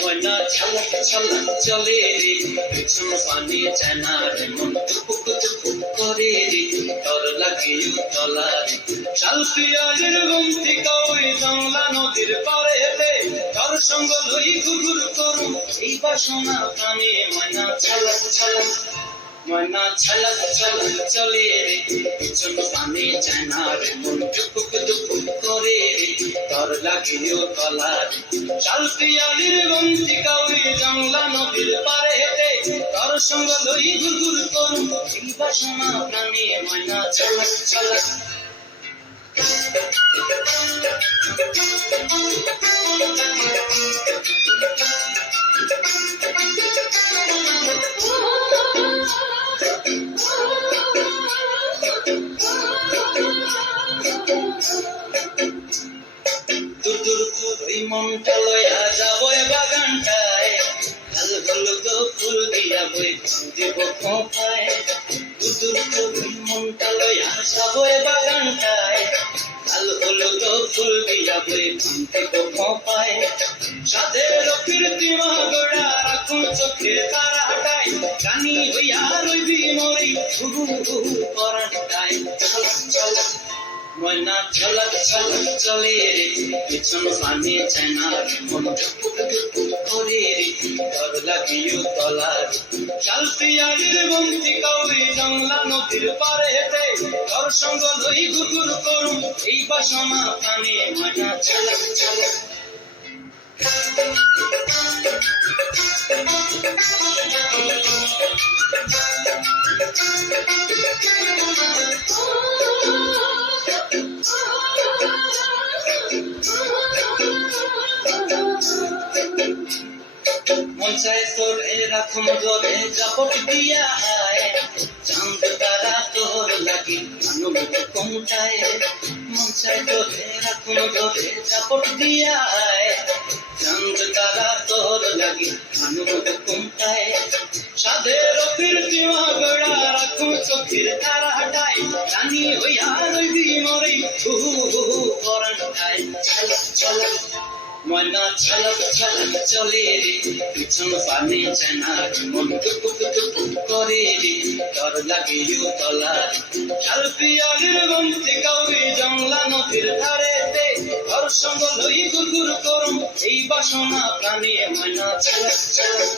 ময়না ছলক ছলক চলে রে, পেছন পানি চায় না রে, মন টুপুক টুপুক করে রে, ডর লাগে উতলা রে। শালপিয়ালির বন্তিকা ওই জংলা নদীর পারে হেলে, তার সঙ্গ লই ঘুঘুর করুম এই বাসনা প্রাণে। ময়না ছলক ছলক, ময়না ছলক ছলক চলে রে, পেছন পানি চায় না রে, মন টুপুক টুপুক করে রে, ডর লাগে উতলা রে। শালপিয়ালির বন্তিকা ওই জংলা নদীর পারে হেলে, তার সঙ্গ লই ঘুঘুর করুম এই বাসনা প্রাণে। ময়না ছলক ছলক। দূর দূর ওই মনটা লয়া যাবো বাগানটায়, লাল হলুদ ফুল দিয়া বই দিব খোঁপায়। দূর দূর ওই মনটা লয়া যাবো বাগানটায়, লাল হলুদ ফুল দিয়া বই দিব খোঁপায়। সাদের কীর্তিমা গোড়া রাখুন চোখের তারা হাটায়, রানী হইয়া রইবি মরি ঘুঘু ঘুঘু পরাটায়। ছলক ছলক, ময়না ছলক ছলক চলে রে, পেছন পানি চায় না রে, মন টুপুক টুপুক করে রে, ডর লাগে উতলা রে। শালপিয়ালির বন্তিকা ওই জংলা নদীর পারে হেঁটে, তার সঙ্গ লই ঘুঘুর করুম এই বাসনা প্রাণে। ময়না ছলক ছলক। মন চায় তোর এরকম ধরে জাপট দিয়া হায়, চাঁদ তারা তোর লাগি আনন্দ কমটায়। মন চায় তোর এরকম ধরে জাপট দিয়া হায়, চাঁদ তারা তোর লাগি আনন্দ কমটায়। সাদের কীর্তিমা গোড়া রাখুন চোখের তারা হাটায়, রানী হইয়া রইবি মরি ঘুঘু ঘুঘু পরাটায়। ছলক ছলক, ময়না ছলক ছলক চলে রে, পেছন পানি চায় না রে, মন টুপুক টুপুক করে রে, ডর লাগে উতলা রে। শালপিয়ালির বন্তিকা ওই জংলা নদীর ধারেতে, তার সঙ্গ লই ঘুঘুর করুম এই বাসনা প্রাণে। ময়না ছলক ছলক।